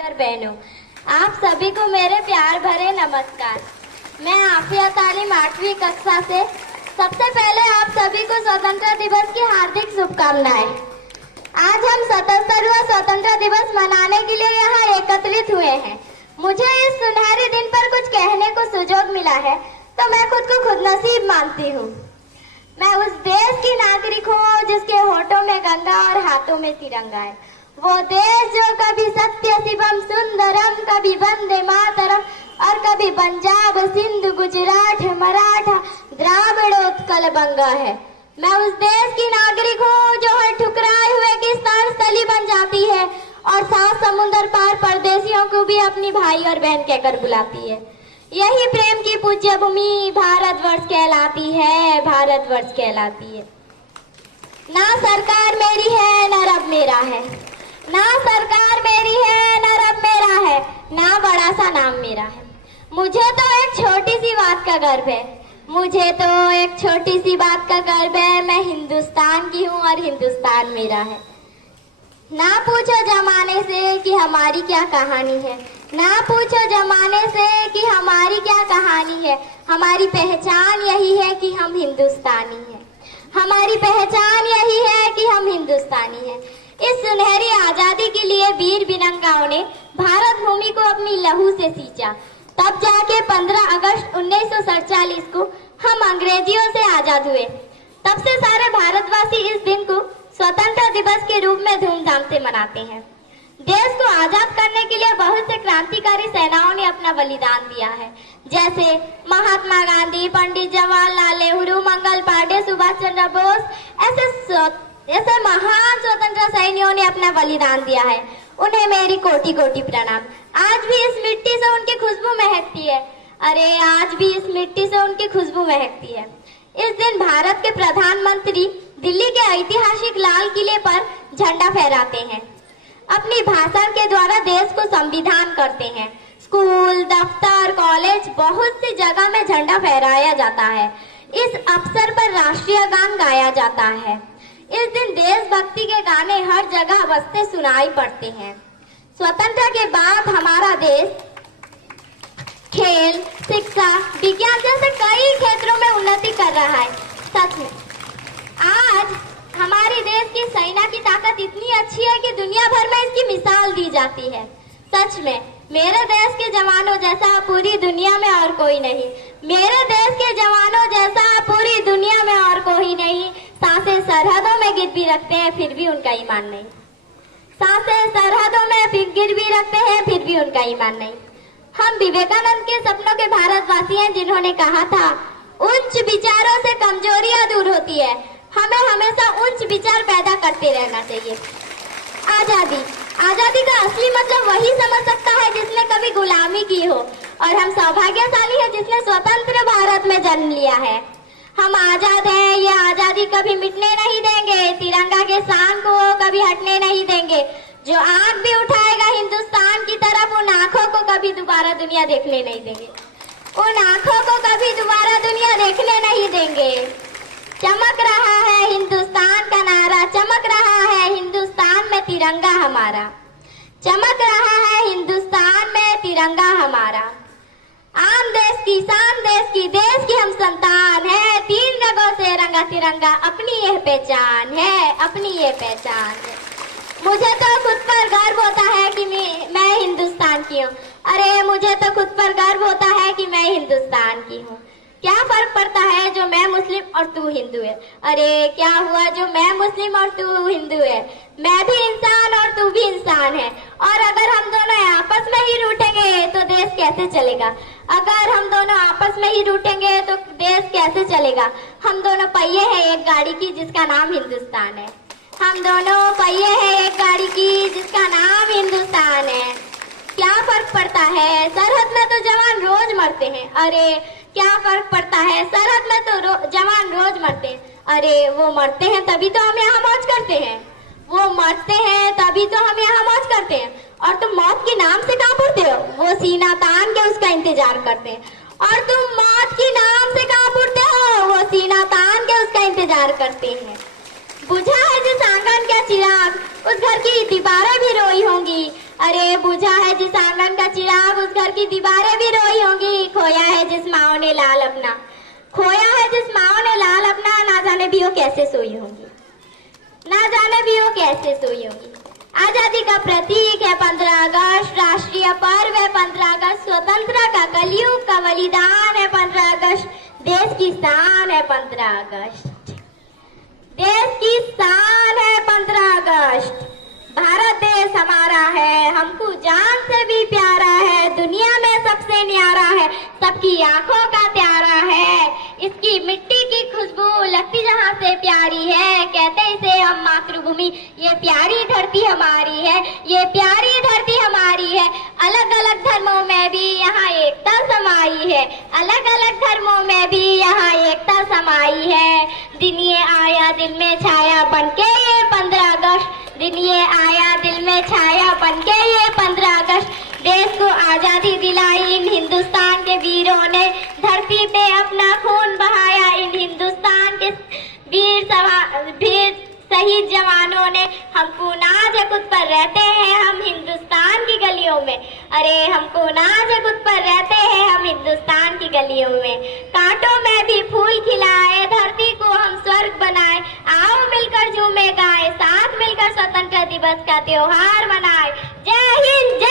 और बहनों, आप सभी को मेरे प्यार भरे नमस्कार। मैं आफिया तालीम 8वीं कक्षा से सबसे पहले आप सभी को स्वतंत्रता दिवस की हार्दिक शुभकामनाएं। आज हम 77वां स्वतंत्रता दिवस मनाने के लिए यहाँ एकत्रित हुए हैं। मुझे इस सुनहरे दिन पर कुछ कहने को सुजोग मिला है तो मैं खुद को खुदनसीब मानती हूँ। मैं उस देश की नागरिक हूँ जिसके होठों में गंगा और हाथों में तिरंगा है। वो देश जो कभी सत्य शिवम सुंदरम, कभी वंदे मातरम और कभी पंजाब सिंध गुजरात मराठा द्राविड़ उत्कल बंगा है। मैं उस देश की नागरिक हूँ जो हर ठुकराए हुए की स्थली बन जाती है और 7 समुंदर पार परदेशियों को भी अपनी भाई और बहन कहकर बुलाती है। यही प्रेम की पूज्य भूमि भारतवर्ष कहलाती है, भारतवर्ष कहलाती है। ना सरकार मेरी है ना रब मेरा है, ना सरकार मेरी है ना रब मेरा है, ना बड़ा सा नाम मेरा है। मुझे तो एक छोटी सी बात का गर्व है, मुझे तो एक छोटी सी बात का गर्व है। मैं हिंदुस्तान की हूँ और हिंदुस्तान मेरा है। ना पूछो जमाने से कि हमारी क्या कहानी है, ना पूछो जमाने से कि हमारी क्या कहानी है। हमारी पहचान यही है कि हम हिंदुस्तानी हैं, हमारी पहचान यही है कि हम हिंदुस्तानी हैं। इस सुनहरी आजादी के लिए वीर विनंगाओं ने भारत भूमि को अपनी लहू से सींचा। तब जाके 15 अगस्त 1947 को हम अंग्रेजियों से आजाद हुए। तब से सारे भारतवासी इस दिन को स्वतंत्रता दिवस के रूप में धूमधाम से मनाते हैं। देश को आजाद करने के लिए बहुत से क्रांतिकारी सेनाओं ने अपना बलिदान दिया है, जैसे महात्मा गांधी, पंडित जवाहरलाल नेहरू, मंगल पांडे, सुभाष चंद्र बोस। ऐसे महान स्वतंत्रता सैनिकों ने अपना बलिदान दिया है। उन्हें मेरी कोटि कोटि प्रणाम। आज भी इस मिट्टी से उनकी खुशबू महकती है। अरे आज भी इस मिट्टी से उनकी खुशबू महकती है। इस दिन भारत के प्रधानमंत्री दिल्ली के ऐतिहासिक लाल किले पर झंडा फहराते हैं, अपनी भाषण के द्वारा देश को संविधान करते हैं। स्कूल, दफ्तर, कॉलेज, बहुत सी जगह में झंडा फहराया जाता है। इस अवसर पर राष्ट्रीय गान गाया जाता है। इस दिन देशभक्ति के गाने हर जगह बजते सुनाई पड़ते हैं। स्वतंत्रता के बाद हमारा देश खेल, शिक्षा, विज्ञान जैसे कई क्षेत्रों में उन्नति कर रहा है। सच में आज हमारे देश की सेना की ताकत इतनी अच्छी है कि दुनिया भर में इसकी मिसाल दी जाती है। सच में मेरे देश के जवानों जैसा पूरी दुनिया में और कोई नहीं, मेरे देश के जवानों जैसा पूरी दुनिया में और कोई नहीं। सांसें सरहदों में गिर भी रखते हैं फिर भी उनका ईमान नहीं, सांसें सरहदों में गिर भी रखते हैं फिर भी उनका ईमान नहीं। हम विवेकानंद के सपनों के भारतवासी हैं जिन्होंने कहा था, उच्च विचारों से कमजोरियां दूर होती है। हमें हमेशा उच्च विचार पैदा करते रहना चाहिए। आजादी, आजादी का असली मतलब वही समझ सकता है जिसने कभी गुलामी की हो, और हम सौभाग्यशाली हैं जिसने स्वतंत्र भारत में जन्म लिया है। हम आजाद हैं, ये आजादी कभी मिटने नहीं देंगे। तिरंगा के शान को कभी हटने नहीं देंगे। जो आंख भी उठाएगा हिंदुस्तान की तरफ, उन आंखों को कभी दोबारा दुनिया देखने नहीं देंगे, उन आंखों को कभी दोबारा दुनिया देखने नहीं देंगे। चमक रहा है हिंदुस्तान का नारा, चमक रहा है हिंदुस्तान में तिरंगा हमारा, चमक रहा है हिंदुस्तान में तिरंगा हमारा। आन देश की शान देश की हम संतान है। 3 रंगों से रंगा तिरंगा, अपनी यह पहचान है, अपनी ये पहचान है। मुझे तो खुद पर गर्व होता है कि मैं हिंदुस्तान की हूँ। अरे मुझे तो खुद पर गर्व होता है कि मैं हिंदुस्तान की हूँ। क्या फर्क पड़ता है जो मैं मुस्लिम और तू हिंदू है। अरे क्या हुआ जो मैं मुस्लिम और तू हिंदू है। मैं भी इंसान और तू भी इंसान है। और अगर हम दोनों आपस में ही रूठेंगे तो देश कैसे चलेगा। अगर हम दोनों आपस में ही रूठेंगे तो देश कैसे चलेगा। हम दोनों पहिए हैं एक गाड़ी की जिसका नाम हिंदुस्तान है। हम दोनों पहिए हैं एक गाड़ी की जिसका नाम हिंदुस्तान है। क्या फर्क पड़ता है, सरहद में तो जवान रोज मरते हैं। अरे क्या फर्क पड़ता है, सरहद में तो जवान रोज मरते हैं। अरे वो मरते हैं तभी तो हम यहाँ मौज करते हैं, वो मरते हैं तभी तो हम यहाँ मौज करते हैं। और तुम मौत के नाम से कहाँ पड़ते हो, वो सीना तान के उसका इंतजार करते हैं। और तुम मौत के नाम से कहाँ पड़ते हो, वो सीना तान के उसका इंतजार करते हैं। बुझा है जिस आंगन का चिराग, उस घर की दीवारें भी रोई होंगी। अरे बुझा है जिस आंगन का चिराग उस घर की दीवारें भी रोई होंगी। खोया है जिस माओ ने लाल अपना, खोया है जिस माओ ने लाल अपना, ना जाने भी वो कैसे सोई होंगी, ना जाने भी वो कैसे सोई होंगी। आजादी का प्रतीक है 15 अगस्त, राष्ट्रीय पर्व है 15 अगस्त, स्वतंत्रता का कलयुग का बलिदान है 15 अगस्त, देश की शान है 15 अगस्त, देश की शान है 15 अगस्त। भारत देश हमारा है, हमको जान से भी प्यारा है, दुनिया में सबसे न्यारा है, सबकी आंखों का प्यारा है। इसकी मिट्टी की खुशबू लगती जहाँ से प्यारी है, कहते इसे हम मातृभूमि, ये प्यारी धरती हमारी है, ये प्यारी धरती हमारी है। अलग अलग धर्मों में भी यहाँ एकता समाई है, अलग अलग धर्मों में भी यहाँ एकता समाई है। दिन ये आया दिल में छाया बनके ये 15 अगस्त, दिन ये आया दिल में छाया बनके ये 15 अगस्त। देश को आजादी दिलाई इन हिंदुस्तान के वीरों ने, धरती पे अपना खून बहाया इन हिंदुस्तान के वीर शहीद जवानों ने। हमको नाज है खुद पर रहते हैं हम हिंदुस्तान की गलियों में, अरे हमको नाज है खुद पर रहते हैं हम हिंदुस्तान की गलियों में। कांटों में भी फूल खिलाए, धरती को हम स्वर्ग बनाए, आओ मिलकर झूमे गाए, साथ मिलकर स्वतंत्रता दिवस का त्योहार मनाए। जय हिंद।